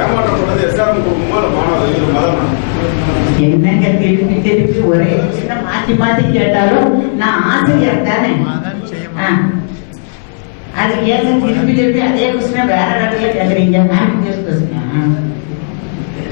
ஏமாற்றப்பட்டது SRM குடும்பமா இல்ல மாணவர் மதமா? என்னங்க திருப்பி திருப்பி ஒரே விஷயம் மாத்தி மாத்தி கேட்டாலும் நான் ஆசிரியர் தானே. அது ஏன் திருப்பி திருப்பி அதே கொஸ்டின் வேற இடத்துல கேக்குறீங்க?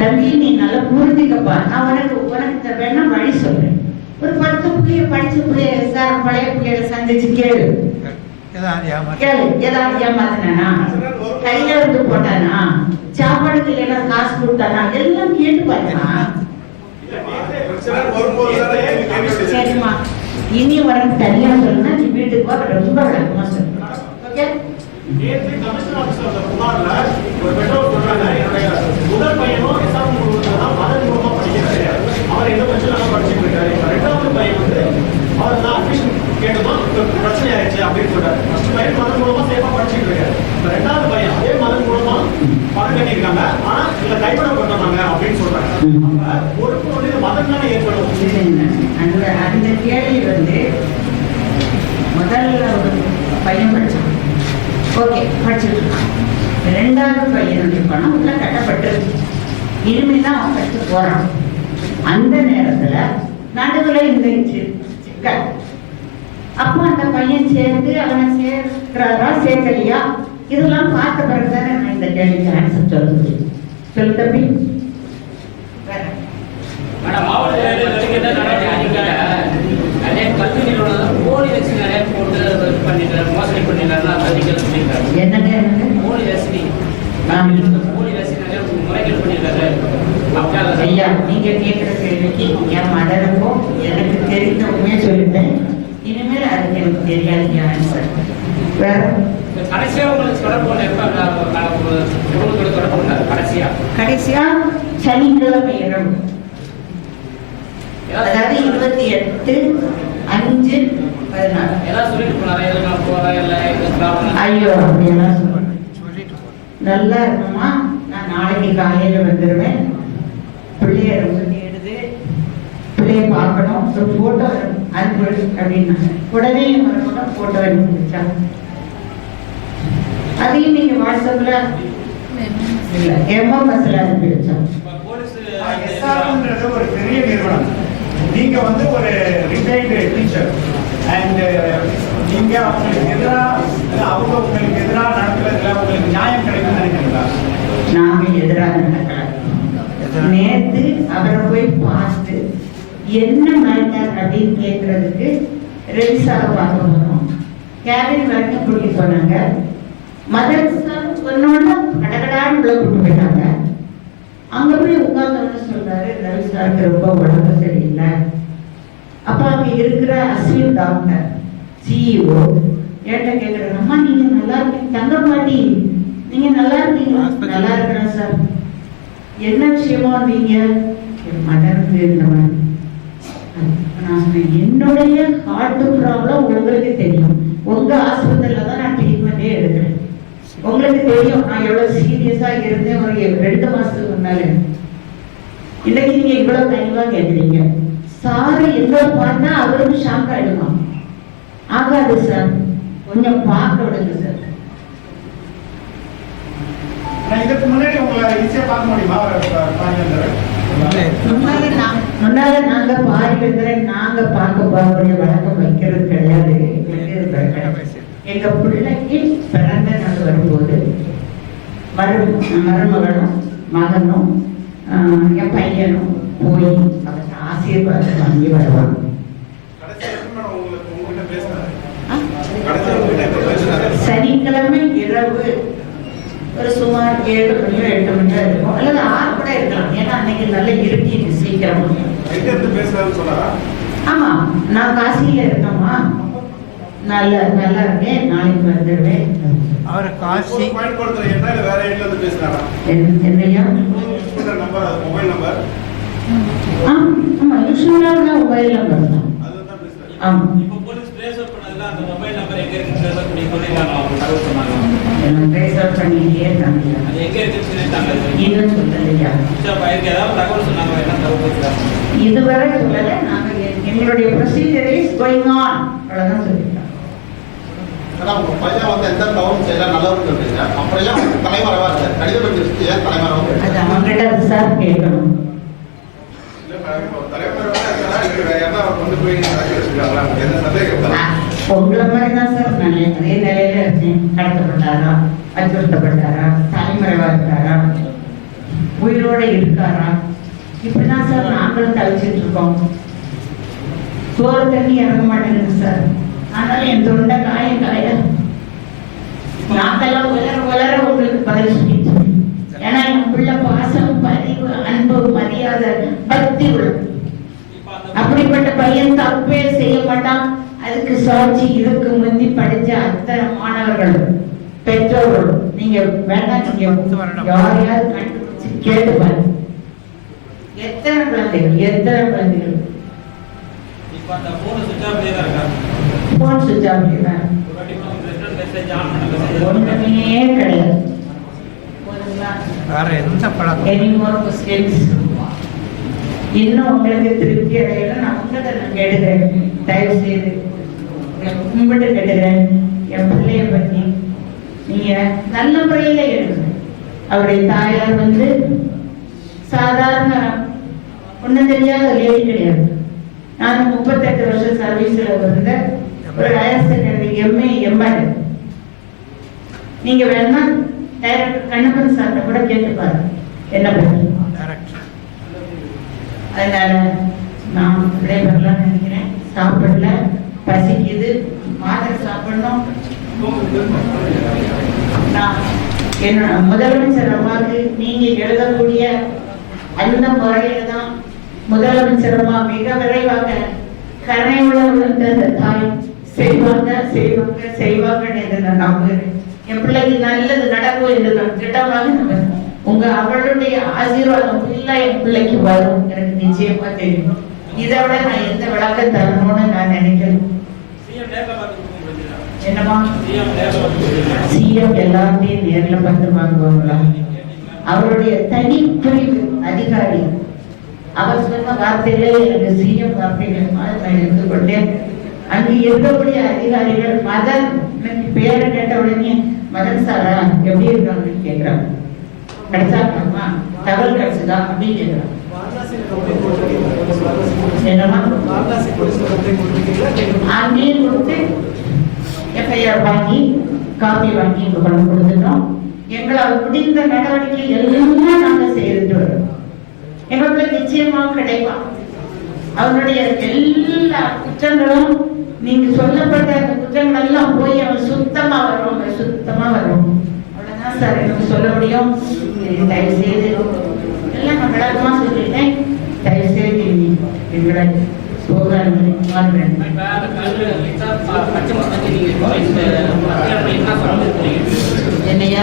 தம்பி நீ நல்லா புரிஞ்சுக்கப்பா. நான் உனக்கு வேணா வழி சொல்றேன். ஒரு 10 புள்ளிய படிச்ச புள்ளிய எஸ்ஆர்எம் பழைய புள்ளிய சந்திச்சு கேளு. ஏதாவது ஏமாத்தினா, கையில இருந்து போட்டானா, சாப்பாடுக்கு இல்லைன்னா காசு கொடுத்தானா, எல்லாம் கேட்டு பாருமா. சரிம்மா, இனி உனக்கு தனியா சொல்லுனா நீ வீட்டுக்கு வர ரொம்ப விளக்கமா சொல்லு. ஓகே? முதல் பையனும் எஸ்ஆர்எம் மதன் மூலமா படிக்கிறாரு. அவர் எந்த பிரச்சனை படிச்சுட்டு இருக்காரு. ரெண்டாவது பையன் வந்து அவர் தான் அட்மிஷன் கேட்டதும் பிரச்சனை ஆயிடுச்சு அப்படின்னு சொல்றாரு. ஃபர்ஸ்ட் பையன் மதன் மூலமா சேஃபா படிச்சுட்டு இருக்காரு. ரெண்டாவது பையன் அதே மதன் மூலமா பணம் கட்டிருக்காங்க, ஆனா இதுல கைவிட பண்ணாங்க அப்படின்னு சொல்றாங்க. பொறுப்பு வந்து மதன் தானே ஏற்படும். அந்த கேள்வி வந்து முதல்ல ஒரு பையன் படிச்சான், ஓகே படிச்சுட்டு இருக்கான். ரெண்டாவது பையனுடைய பணம் உள்ள கட்டப்பட்டிருக்கு. இனிமேதான் அவன் கட்டு போறான். அந்த நேரத்துல நடுவுல இந்த சிக்கல். அப்போ அந்த பையன் சேர்ந்து அவனை சேர்க்கிறாரா சேர்க்கலையா இதெல்லாம் பார்த்த பிறகுதானே நான் இந்த கேள்விக்கு ஆன்சர் சொல்ல முடியும். சொல்லு தம்பி. ஐயா, நீங்க கேட்கிற கேள்விக்கு என் மதனுக்கும் எனக்கு தெரிந்த உண்மையை சொல்லிட்டேன். இனிமேல் அதுக்கு எனக்கு தெரியாதுங்க ஆன்சர். வேற கடைசியா சனிக்கிழமை இரவு, அதாவது 28/5/14. ஐயோ அப்படியெல்லாம் நல்லா இருக்குமா? நான் நாளைக்கு காலையில வந்துடுவேன். பிள்ளைய ரொம்ப தேடுது, பிள்ளைய பார்க்கணும், ஒரு போட்டோ அனுப்பு அப்படின்னா உடனே வரணும். போட்டோ அனுப்பிச்சா அதையும் நீங்க வாட்ஸ்அப்ல இல்ல எம்எம்எஸ்ல அனுப்பி வச்சா. எஸ்ஆர்எம்ன்றது ஒரு பெரிய நிறுவனம். நீங்க வந்து ஒரு ரிட்டையர்டு டீச்சர் அண்ட் நீங்க அவங்களுக்கு எதிராக அவங்க உங்களுக்கு எதிராக நடக்கிறதுல உங்களுக்கு நியாயம் கிடைக்கும்னு நினைக்கிறீங்களா? நாங்க எதிராக நடக்கல. நேத்து அவரை போய் பார்த்து என்ன மேட்டர் அப்படின்னு கேட்கறதுக்கு ரெடிசாக பார்க்க போனோம். கேபின் வரைக்கும் கூட்டிட்டு போனாங்க. மதர் சொன்னோன்னா கடகடான்னு உள்ள கூட்டு போயிட்டாங்க. அங்க போய் உட்கார்ந்தோன்னு சொல்றாரு, ரவி சாருக்கு ரொம்ப உடம்பு சரியில்லை. அப்ப அங்க இருக்கிற அஸ்வின் டாக்டர் சிஇஓ ஏட்ட கேட்கறாரு, அம்மா நீங்க நல்லா இருக்கீங்க, தங்க பாட்டி நீங்க நல்லா இருக்கீங்களா? நல்லா இருக்கிறேன் சார். என்ன விஷயமா வந்தீங்க? மதனுக்கு இருந்தவன். நான் சொன்னேன், என்னுடைய ஹார்ட் ப்ராப்ளம் உங்களுக்கு தெரியும், உங்க ஆஸ்பத்திரியில தான் நான் ட்ரீட்மெண்டே எடுக்கிறேன். உங்களுக்கு தெரியும் நான் எவ்வளவு சீரியஸா இருந்தேன் ஒரு 2 மாசத்துக்கு முன்னால. இன்னைக்கு நீங்க இவ்வளவு கனிவா கேட்குறீங்க. சாரு எங்க பார்த்தா அவருக்கு ஷாக் ஆயிடுமா? ஆகாது சார், கொஞ்சம் பார்க்க விடுங்க சார். இதுக்கு முன்னாடி உங்களை ஈஸியா பார்க்க முடியுமா? முன்னால நாங்க பாரிவேந்தரை நாங்க பார்க்க போகக்கூடிய வழக்கம் வைக்கிறது கிடையாது. எங்க பிள்ளைக்கு பிறந்த நாள் வரும்போது மருமகளும் மகனும் என் பையனும் போய் அவருக்கு ஆசீர்வாதம் வாங்கி வருவாங்க. சனிக்கிழமை இரவு ஒரு சுமார் 7 மணியோ 8 மணியோ இருக்கும், அல்லது 6 கூட இருக்கலாம். ஏன்னா அன்னைக்கு நல்ல இருட்டிட்டு சீக்கிரம். ஆமா, நான் காசியில இருக்கேம்மா, நல்லா இருக்கேன், நாளைக்கு வந்துடுவேன். அவர் காசி வேற இடத்துல பேசுறாரா? என்னையா மொபைல் நம்பர்? ஆமா, யூஸ்வலா மொபைல் நம்பர் தான். ஆமா, அந்த மொபைல் நம்பர் எங்க இருக்கு ட்ரேஸ் பண்ணி சொல்லிருக்காங்க. அவங்க தகவல் சொன்னாங்க. ட்ரேஸ் பண்ணிட்டே இருக்காங்க. அது எங்க இருக்குன்னு சொல்லிட்டாங்க. இன்னும் சொல்லலையா? பையனுக்கு ஏதாவது தகவல் சொன்னாங்க, என்ன தகவல் சொல்றாங்க? இதுவரை சொல்லல. நாங்க எங்களுடைய ப்ரொசீஜர் இஸ் கோயிங் ஆன், அவ்வளவுதான் சொல்லிருக்காங்க. ஆனா உங்க பையன் வந்து எந்த தவறும் செய்யல, நல்லவன்னு சொல்றீங்க. அப்படியே தலைவரவா கடிதம் ஏன் தலைமறை அது அவங்ககிட்ட சார் கேட்கணும். தலைவர் வேற யாராவது கொண்டு போய் நடக்க வச்சிருக்காங்களா? என்ன சந்தேகம்? உங்களை மாதிரி தான் சார் நான் அதே நிலையில இருக்கேன். கடத்தப்பட்டாரா, அச்சுறுத்தப்பட்டாரா, தலைமறைவா இருக்காரா, உயிரோட இருக்காரா, இப்படிதான் சார் நாங்களும் தவிச்சிட்டு இருக்கோம். சோறு தண்ணி இறங்க மாட்டேங்குது சார். ஆனாலும் என் தொண்டை காயம் காய நாங்கெல்லாம் உலர உங்களுக்கு பதில் சொல்லிட்டு, ஏன்னா என் பிள்ளை பாசம், பதிவு, அன்பு, மரியாதை, பக்தி உள்ள அப்படிப்பட்ட பையன் தப்பே செய்ய மாட்டான். அதுக்கு சாட்சி இதுக்கு முந்தி படிச்ச அத்தனை மாணவர்கள், பெற்றோர்கள். நீங்க வேண்டாம், நீங்க யாரையாவது கண்டுபிடிச்சு கேட்டு பாருங்க. எத்தனை குழந்தைகள் இப்ப அந்த போன் சுவிட்ச் ஆஃப்லயே தான் இருக்கா? போன் சுவிட்ச் ஆஃப் தான். மெசேஜ் ஆன் பண்ண ஒண்ணுமே கிடையாது. வேற எந்த பழக்கம்? Any more questions? இன்னும் உங்களுக்கு திருப்தி அடையல. நான் உங்கள்கிட்ட நான் கேட்டுக்கிறேன், தயவு செய்து கும்பிட்டு கேட்டுக்கிறேன். என் பிள்ளைய பத்தி நீங்க நல்ல முறையில எடுங்க. அவருடைய தாயார் சாதாரண ஒன்றும் தெரியாத லேடி கிடையாது. நான் 38 வருஷம் சர்வீஸ்ல இருந்த ஒரு ஹையர் செகண்டரி எம்ஏ எம்எட். நீங்க வேணா டைரக்டர் கண்ணப்பன் சார்ட்ட கூட கேட்டு பாருங்க என்ன பத்தி. அதனால நான் விடைபெறலாம்னு நினைக்கிறேன். சாப்பிடல, பசிக்குது, மாத்திரை சாப்பிடணும். நான் என்னோட முதலமைச்சர் அம்மாவுக்கு நீங்க எழுதக்கூடிய அந்த முறையில தான் முதலமைச்சர் அம்மா மிக விரைவாக கருணை உள்ள அந்த தாய் செய்வாங்க என்று நான் நம்புகிறேன். என் பிள்ளைக்கு நல்லது நடக்கும் என்று நான் திட்டமாக நம்புகிறேன். அவளுடைய ஆசீர்வாதம் ஃபுல்லா என் பிள்ளைக்கு வரும், எனக்கு நிச்சயமா தெரியும். இதை விட நான் எந்த விளக்கம் தரணும்னு நான் நினைக்கிறேன். என்னமா சிஎம் எல்லாத்தையும் நேரில் பார்த்து வாங்குவாங்களா? அவருடைய தனிப்பிரிவு அதிகாரி அவர் சொன்ன வார்த்தைகளே எனக்கு சிஎம் வார்த்தைகள் மாதிரி நான் எடுத்துக்கொண்டேன். அங்கு இருக்கக்கூடிய அதிகாரிகள் மதன், பேரை கேட்ட உடனே மதன் சாரா எப்படி இருக்காங்கன்னு கேட்கிறாங்க. கிடைச்சாங்கம்மா, தகவல் கிடைச்சதா அப்படின்னு கேட்கிறாங்க. என்னமா அங்கேயும் கொடுத்து எஃப்ஐஆர் வாங்கி காப்பி வாங்கி இங்க கொண்டு கொடுத்துட்டோம். எங்களால் முடிந்த நடவடிக்கை எல்லாம் நாங்க செய்துட்டு வரோம். எங்களுக்கு நிச்சயமாக கிடைக்கும். அவனுடைய எல்லா குற்றங்களும் நீங்க சொல்லப்பட்ட அந்த குற்றங்கள் எல்லாம் போய் அவன் சுத்தமா வரும். அவ்வளவுதான் சார் எனக்கு சொல்ல முடியும். தயவு செய்து எல்லாம் நான் விளக்கமா சொல்லிட்டேன். தயவு செய்து எங்களை என்னையா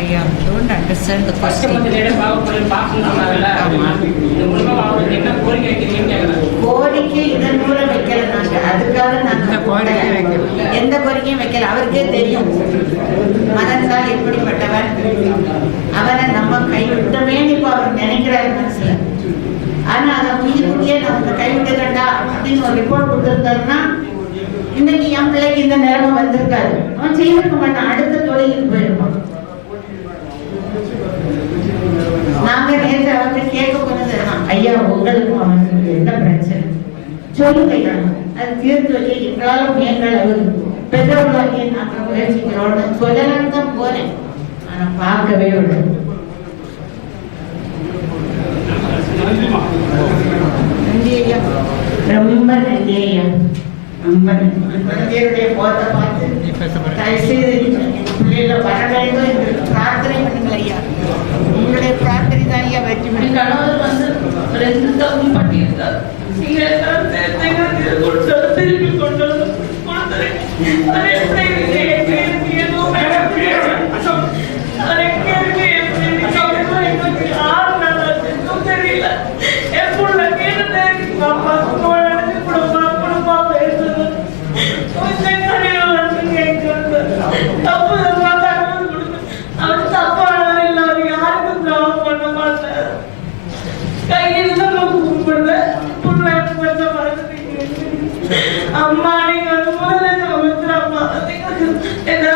I don't understand the question. கோரிக்கை இதன் மூலம் வைக்கல. நாங்க அதுக்காக எந்த கோரிக்கையும் வைக்கல. அவருக்கே தெரியும் மதன் சார் எப்படிப்பட்டவன், அவனை நம்ம கைவிட்டமே இப்ப அவர் நினைக்கிறாரு மனசுல. ஆனா அதை முன்கூட்டியே நம்ம கைவிட்டுறா அப்படின்னு ஒரு ரிப்போர்ட் கொடுத்திருந்தாருன்னா இன்னைக்கு என் பிள்ளைக்கு இந்த நிலைமை வந்திருக்காரு. அவன் செய்திருக்க மாட்டான், அடுத்த தொழிலுக்கு போயிருப்பான். நாங்க நேற்று அவர்கிட்ட கேட்க போனது ஐயா உங்களுக்கும் அவனுக்கு என்ன பிரச்சனை சொல்லுங்க ஐயா, அது தீர்த்து வச்சு எங்களால மேற்கால பெற்றோர்களாகிய நாங்கள் முயற்சிக்கிறோம் சொல்லலான்னு தான் போனேன். ஆனா பார்க்கவே விட நன்றி ஐயா, ரொம்ப நன்றி ஐயா, ரொம்ப குழந்தையுடைய போதை பார்த்து தயவுசெய்து பிள்ளைகளை வர வேண்டும் என்று பிரார்த்தனை பண்ணுங்க ஐயா. உங்களுடைய பிரார்த்தனை தான் ஐயா வெற்றி பெறும். கணவர் வந்து ரெண்டு தவறும் பண்ணியிருந்தார். திருப்பி கொண்டு கையில் தான் கூப்பிடுறேன். அம்மா நீங்க வந்து முதல்ல சமைச்சிடாமா என்ன